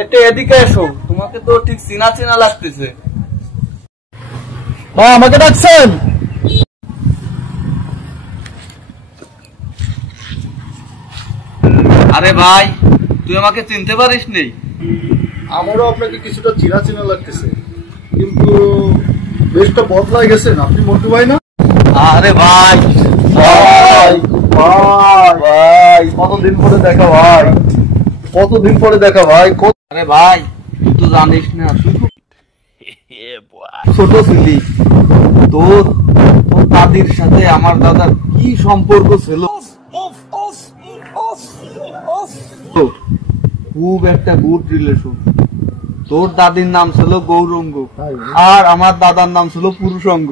এটা এদিকে এসো, তোমাকে তো ঠিক চেনা চেনা লাগতেছে। আমাকে ডাকছেন? আরে ভাই, তুই আমাকে চিনতে পারিস নি? আমারও আপনাকে কিছুটা চেনা চেনা লাগতেছে, কিন্তু বেশটা বদলায় গেছেন। আপনি মন্টু ভাই না? আরে ভাই ভাই ভাই ভাই, কতদিন পরে দেখা ভাই, কতদিন পরে দেখা ভাই। আরে ভাই, তুই তো জানিস না, তুই খুব ছোট ছিলি। তোর তোর দাদির সাথে আমার দাদার কি সম্পর্ক ছিল, খুব একটা গুড রিলেশন। তোর দাদির নাম ছিল গৌরঙ্গ আর আমার দাদার নাম ছিল পুরুষঙ্গ।